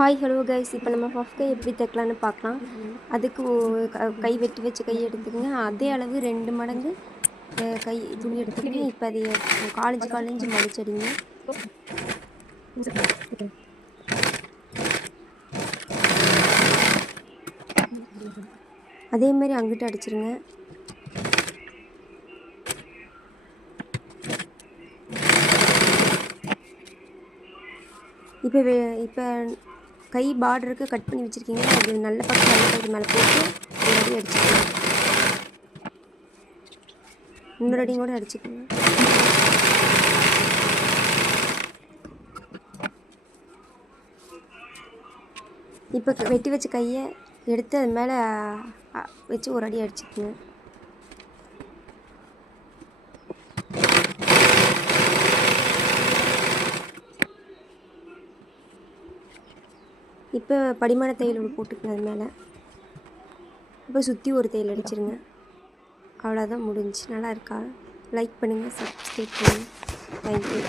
Hi hello guys, இப்போ நம்ம puff கை எப்படி தைக்கலான்னு பார்க்கலாம். அதுக்கு கை வெட்டி வச்ச கை எடுத்துக்கங்க. அதே அளவு 2 மடங்கு கை துணி எடுத்துக்கங்க. இப்போ அதை காலேஜ் மடிச்சடிங்க. அதே மாதிரி அங்கிட்டு அடிச்சிருங்க. இப்போ கை பார்டருக்கு கட் பண்ணி வச்சுருக்கீங்க. அது நல்ல பக்கம் மேலே போட்டு ஒரு அடி அடிச்சுக்கோங்க. இன்னொரு அடியும் கூட அடிச்சுக்கோங்க. இப்போ வெட்டி வச்ச கையை எடுத்து அது மேலே வச்சு ஒரு அடி அடிச்சுக்கோங்க. இப்போ படிமான தையல் போட்டுக்கங்க அது மேலே. இப்போ சுற்றி ஒரு தையல் அடிச்சிருங்க. அவ்வளோதான், முடிஞ்சு. நல்லா இருக்கா? லைக் பண்ணுங்கள், சப்ஸ்கிரைப் பண்ணுங்கள். தேங்க்யூ.